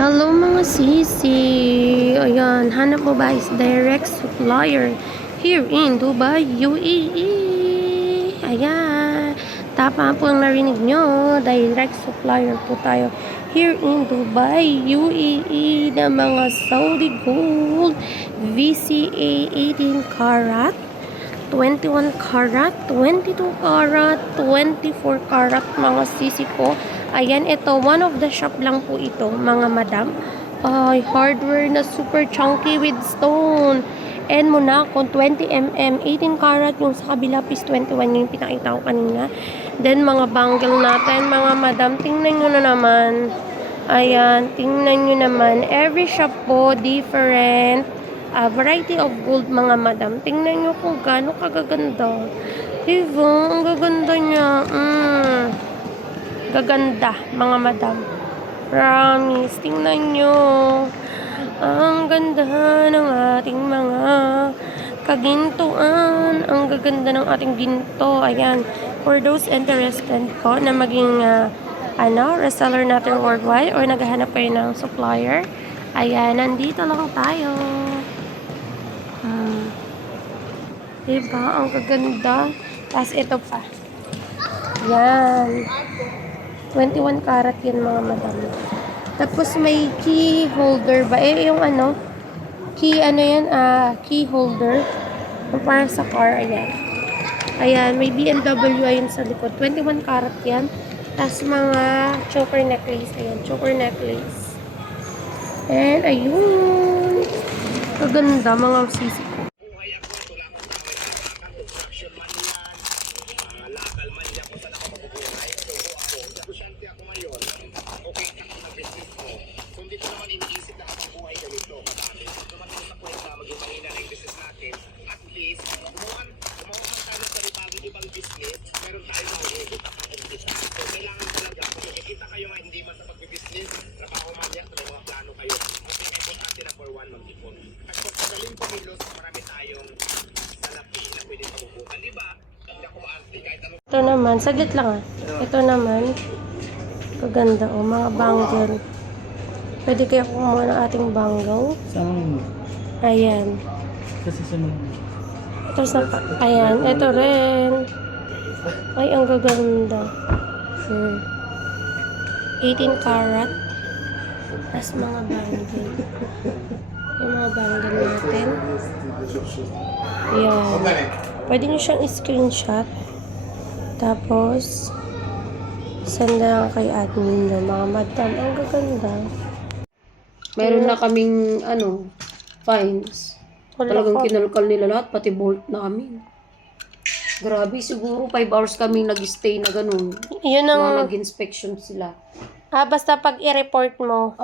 Hello mga sisi! Ayan, hanap mo ba is direct supplier here in Dubai, UAE? Ayan, tama po ang narinig nyo. Direct supplier po tayo here in Dubai, UAE na mga Saudi Gold VCA 18 karat, 21 karat, 22 karat, 24 karat mga sisi ko. Ayan, ito, one of the shop lang po ito, mga madam. Ay, hardware na super chunky with stone. And Monaco, 20mm, 18 karat, yung sa kabila is 21, yung pinakita ko kanina. Then, mga bangle natin, mga madam, tingnan nyo na naman. Ayan, tingnan nyo naman. Every shop po, different. variety of gold mga madam. Tingnan nyo kung gaano kagaganda. Diba? Ang gaganda niya. Gaganda mga madam. Promise. Tingnan nyo. Ang ganda ng ating mga kagintuan. Ang gaganda ng ating ginto. Ayan. For those interested po na maging reseller natin worldwide or naghahanap kayo ng supplier, ayan, nandito lang tayo. Diba? Ang gaganda. Tapos ito pa. Yan. 21 karat yan mga madam. Tapos may key holder ba? Yung key key holder. Para sa car, ayan. Ayan, may BMW ayun sa likod. 21 karat yan. Tapos mga choker necklace. Ayan, choker necklace. And ayun. Kaganda mga sisi ko. Ito naman, saglit lang Ito naman, kaganda mga bangle. Pwede kaya kumuha ng ating bangle. Saan? Ayan. Kasi sunod. Ito ayan, ito rin. Ay, ang gaganda. 18 karat. Tapos mga bangle. Yung mga bangle natin. Ayan. Pwede nyo siyang screenshot. Tapos, send lang kay admin na mga madam. Ang gaganda. Meron na kaming, fines. Talagang kinalkal nila lahat, pati bolt namin. Grabe, siguro 5 hours kami nag-stay na ganun. Yun ang, Nag-inspection sila. basta pag i-report mo,